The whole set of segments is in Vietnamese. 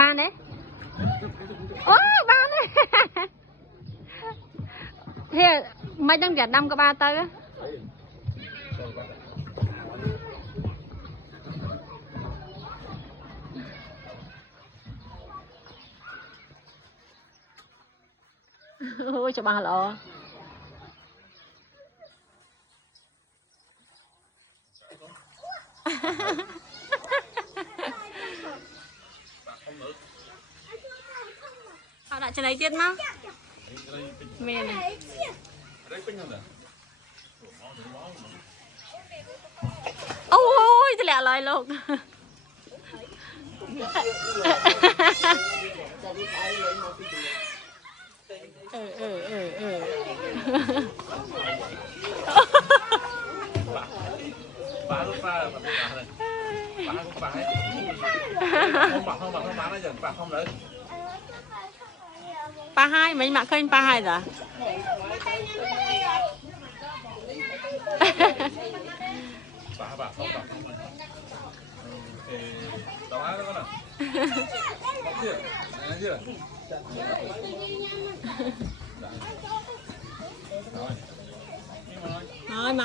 ba đấy ôi ba đấy thế mấy đứa Việt Nam có ba tới á ôi cho ba lọ họ đã trên này tiết má mẹ này ôi tôi lẹ lời luôn Bà lúc ba là bà này. Bà không phải. Không bán nó giờ bà không lấy. Pa hai mấy bạn khơi pa hai rồi Bà không. Tao ăn nó con nào. Có chưa? Ăn chưa? Mời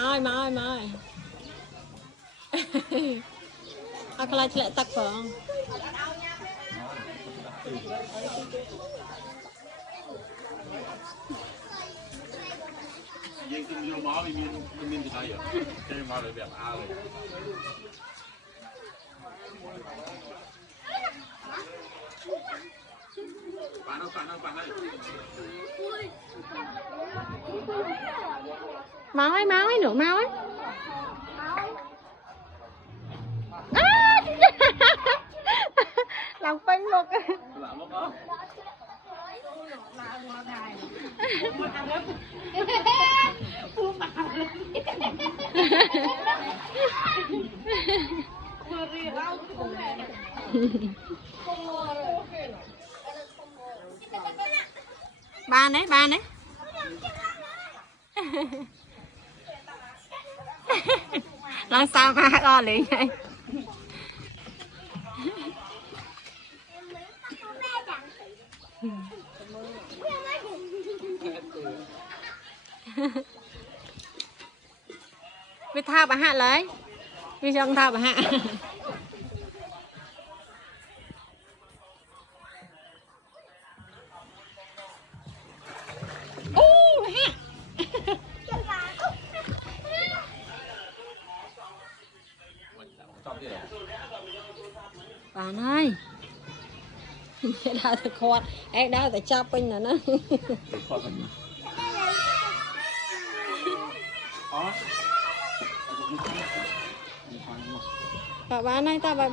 à cái lại tắc phòng Dân tin vô máu mình thì thấy rồi. Chơi máu lại đẹp A rồi. Bạn ơi. máu ấy nữa máu ấy làm phanh một Làm mất đó. ba đấy làm sao ba con liền vậy vì thao bà hạ lấy vì trong thao bà hạ bạn ơi đau thì khoan em đau thì cho pin nữa nó bạn ơi ta bà